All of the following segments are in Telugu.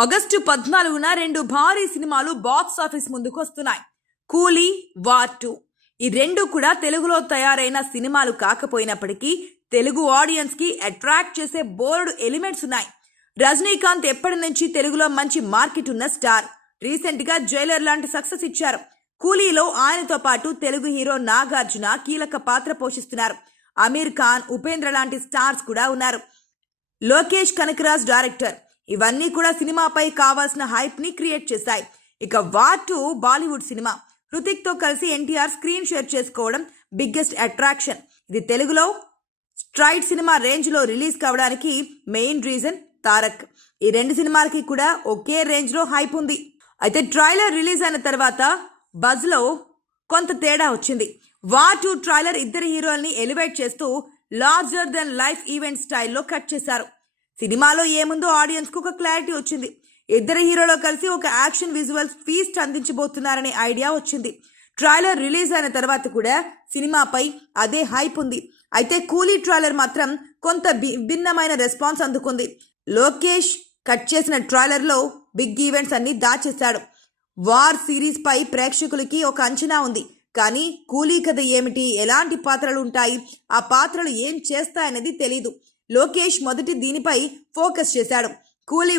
ఆగస్టు 14న రెండు భారీ సినిమాలు బాక్స్ ఆఫీస్ ముందుకు వస్తున్నాయి. కూలీ, వార్ 2. ఈ రెండు కూడా తెలుగులో తయారైన సినిమాలు కాకపోయినప్పటికీ తెలుగు ఆడియన్స్ కి అట్రాక్ట్ చేసే బోల్డ్ ఎలిమెంట్స్ ఉన్నాయి. రజనీకాంత్ ఎప్పటి నుంచి తెలుగులో మంచి మార్కెట్ ఉన్న స్టార్. రీసెంట్ గా జైలర్ లాంటి సక్సెస్ ఇచ్చారు. కూలీలో ఆయనతో పాటు తెలుగు హీరో నాగార్జున కీలక పాత్ర పోషిస్తున్నారు. అమీర్ ఖాన్, ఉపేంద్ర లాంటి స్టార్స్ కూడా ఉన్నారు. లోకేష్ కనకరాజ్ డైరెక్టర్. ఇవన్నీ కూడా సినిమాపై కావాల్సిన హైప్ ని క్రియేట్ చేశాయి. ఇక వార్ 2 బాలీవుడ్ సినిమా. హృతిక్ తో కలిసి ఎన్టీఆర్ స్క్రీన్ షేర్ చేసుకోవడం బిగ్గెస్ట్ అట్రాక్షన్. ఇది తెలుగులో స్ట్రైట్ సినిమా రేంజ్ లో రిలీజ్ కావడానికి మెయిన్ రీజన్ తారక్. ఈ రెండు సినిమాలకి కూడా ఒకే రేంజ్ లో హైప్ ఉంది. అయితే ట్రైలర్ రిలీజ్ అయిన తర్వాత బజ్ లో కొంత తేడా వచ్చింది. వార్ 2 ట్రైలర్ ఇద్దరు హీరోల్ని ఎలివేట్ చేస్తూ లార్జర్ దెన్ లైఫ్ ఈవెంట్ స్టైల్లో కట్ చేశారు. సినిమాలో ఏముందో ఆడియన్స్ కు ఒక క్లారిటీ వచ్చింది. ఇద్దరు హీరోలు కలిసి ఒక యాక్షన్ విజువల్స్ ఫీస్ట్ అందించబోతున్నారనే ఐడియా వచ్చింది. ట్రైలర్ రిలీజ్ అయిన తర్వాత కూడా సినిమాపై అదే హైప్ ఉంది. అయితే కూలీ ట్రైలర్ మాత్రం కొంత భిన్నమైన రెస్పాన్స్ అందుకుంది. లోకేష్ కట్ చేసిన ట్రైలర్ లో బిగ్ ఈవెంట్స్ అన్ని దాచేశాడు. వార్ సిరీస్ పై ప్రేక్షకులకి ఒక అంచనా ఉంది. కానీ కూలీ కథ ఏమిటి, ఎలాంటి పాత్రలు ఉంటాయి, ఆ పాత్రలు ఏం చేస్తాయనేది తెలీదు. లోకేష్ మొదటి దీనిపై ఫోకస్ చేశాడు. కూలీ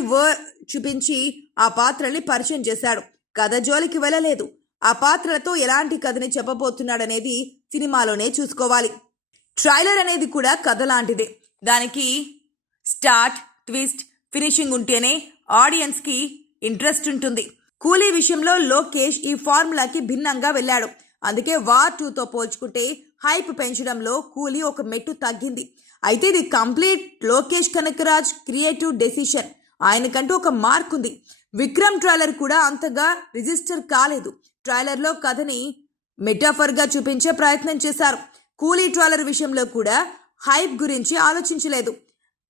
చూపించి ఆ పాత్రల్ని పరిచయం చేశాడు. కథ జోలికి వెళ్ళలేదు. ఆ పాత్రలతో ఎలాంటి కథని చెప్పబోతున్నాడనేది సినిమాలోనే చూసుకోవాలి. ట్రైలర్ అనేది కూడా కథ లాంటిదే. దానికి స్టార్ట్, ట్విస్ట్, ఫినిషింగ్ ఉంటేనే ఆడియన్స్ కి ఇంట్రెస్ట్ ఉంటుంది. కూలీ విషయంలో లోకేష్ ఈ ఫార్ములాకి భిన్నంగా వెళ్ళాడు. అందుకే వార్ 2తో పోల్చుకుంటే హైప్ పెంచడంలో కూలీ ఒక మెట్టు తగ్గింది. అయితే ఇది complete Lokesh Kanagaraj creative decision. ఆయనకంటూ ఒక మార్క్ ఉంది. విక్రమ్ ట్రైలర్ కూడా అంతగా రిజిస్టర్ కాలేదు. ట్రైలర్లో కథని మెటాఫర్గా చూపించే ప్రయత్నం చేశారు. కూలీ ట్రైలర్ విషయంలో కూడా హైప్ గురించి ఆలోచించలేదు.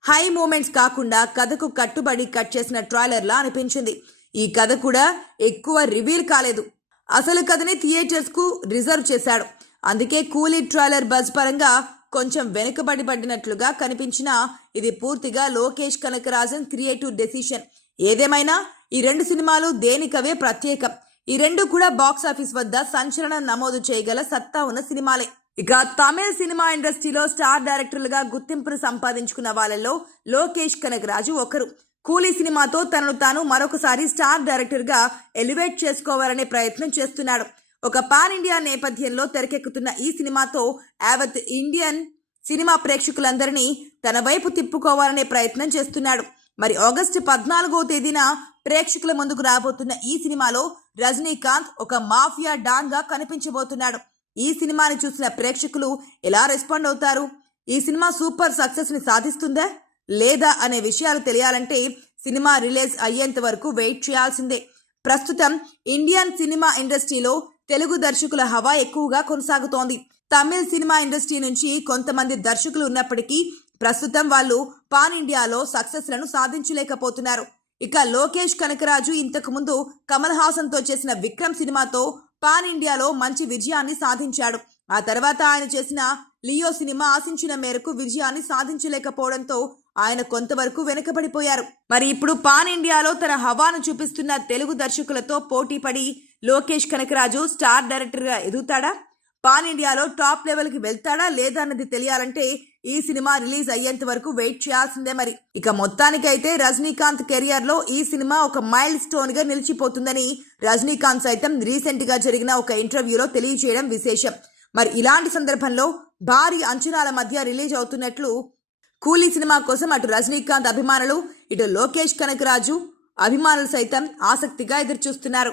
హై మూమెంట్స్ కాకుండా కథకు కట్టుబడి కట్ చేసిన ట్రైలర్లా అనిపించింది. ఈ కథ కూడా ఎక్కువ రివీల్ కాలేదు. అసలు కథని థియేటర్స్ కు రిజర్వ్ చేశాడు. అందుకే కూలీ ట్రైలర్ బజ్ పరంగా కొంచెం వెనుకబడినట్లుగా కనిపించినా ఇది పూర్తిగా లోకేష్ కనకరాజన్ క్రియేటివ్ డెసిషన్. ఏదేమైనా ఈ రెండు సినిమాలు దేనికవే ప్రత్యేకం. ఈ రెండు కూడా బాక్స్ ఆఫీస్ వద్ద సంచలనం నమోదు చేయగల సత్తా ఉన్న సినిమాలే. ఇక తమిళ సినిమా ఇండస్ట్రీలో స్టార్ డైరెక్టర్లుగా గుర్తింపును సంపాదించుకున్న వాళ్ళలో లోకేష్ కనకరాజు ఒకరు. కూలీ సినిమాతో తనను తాను మరొకసారి స్టార్ డైరెక్టర్ గా ఎలివేట్ చేసుకోవాలనే ప్రయత్నం చేస్తున్నాడు. ఒక పాన్ ఇండియా నేపథ్యంలో తెరకెక్కుతున్న ఈ సినిమాతో యావత్ ఇండియన్ సినిమా ప్రేక్షకులందరినీ తన వైపు తిప్పుకోవాలనే ప్రయత్నం చేస్తున్నాడు. మరి ఆగస్టు 14వ తేదీన ప్రేక్షకుల ముందుకు రాబోతున్న ఈ సినిమాలో రజనీకాంత్ ఒక మాఫియా డాన్ గా కనిపించబోతున్నాడు. ఈ సినిమాని చూసిన ప్రేక్షకులు ఎలా రెస్పాండ్ అవుతారు? ఈ సినిమా సూపర్ సక్సెస్ ని సాధిస్తుందా లేదా అనే విషయాలు తెలియాలంటే సినిమా రిలీజ్ అయ్యేంత వరకు వెయిట్ చేయాల్సిందే. ప్రస్తుతం ఇండియన్ సినిమా ఇండస్ట్రీలో తెలుగు దర్శకుల హవా ఎక్కువగా కొనసాగుతోంది. తమిళ సినిమా ఇండస్ట్రీ నుంచి కొంతమంది దర్శకులు ఉన్నప్పటికీ ప్రస్తుతం వాళ్ళు పాన్ ఇండియాలో సక్సెస్ లను సాధించలేకపోతున్నారు. ఇక లోకేష్ కనకరాజు ఇంతకు ముందు కమల్ హాసన్ తో చేసిన విక్రమ్ సినిమాతో పాన్ ఇండియాలో మంచి విజయాన్ని సాధించాడు. ఆ తర్వాత ఆయన చేసిన లియో సినిమా ఆశించిన మేరకు విజయాన్ని సాధించలేకపోవడంతో ఆయన కొంతవరకు వెనుకబడిపోయారు. మరి ఇప్పుడు పాన్ ఇండియాలో తన హవాను చూపిస్తున్న తెలుగు దర్శకులతో పోటీ పడి లోకేష్ కనకరాజు స్టార్ డైరెక్టర్ గా ఎదుగుతాడా? పాన్ ఇండియాలో టాప్ లెవెల్ కి వెళ్తాడా లేదా అన్నది తెలియాలంటే ఈ సినిమా రిలీజ్ అయ్యేంత వరకు వెయిట్ చేయాల్సిందే. మరి ఇక మొత్తానికైతే రజనీకాంత్ కెరియర్ లో ఈ సినిమా ఒక మైల్ స్టోన్ గా నిలిచిపోతుందని రజనీకాంత్ సైతం రీసెంట్ గా జరిగిన ఒక ఇంటర్వ్యూలో తెలియజేయడం విశేషం. మరి ఇలాంటి సందర్భంలో భారీ అంచనాల మధ్య రిలీజ్ అవుతున్నట్లు కూలీ సినిమా కోసం అటు రజనీకాంత్ అభిమానులు, ఇటు లోకేష్ కనకరాజు అభిమానులు సైతం ఆసక్తిగా ఎదురుచూస్తున్నారు.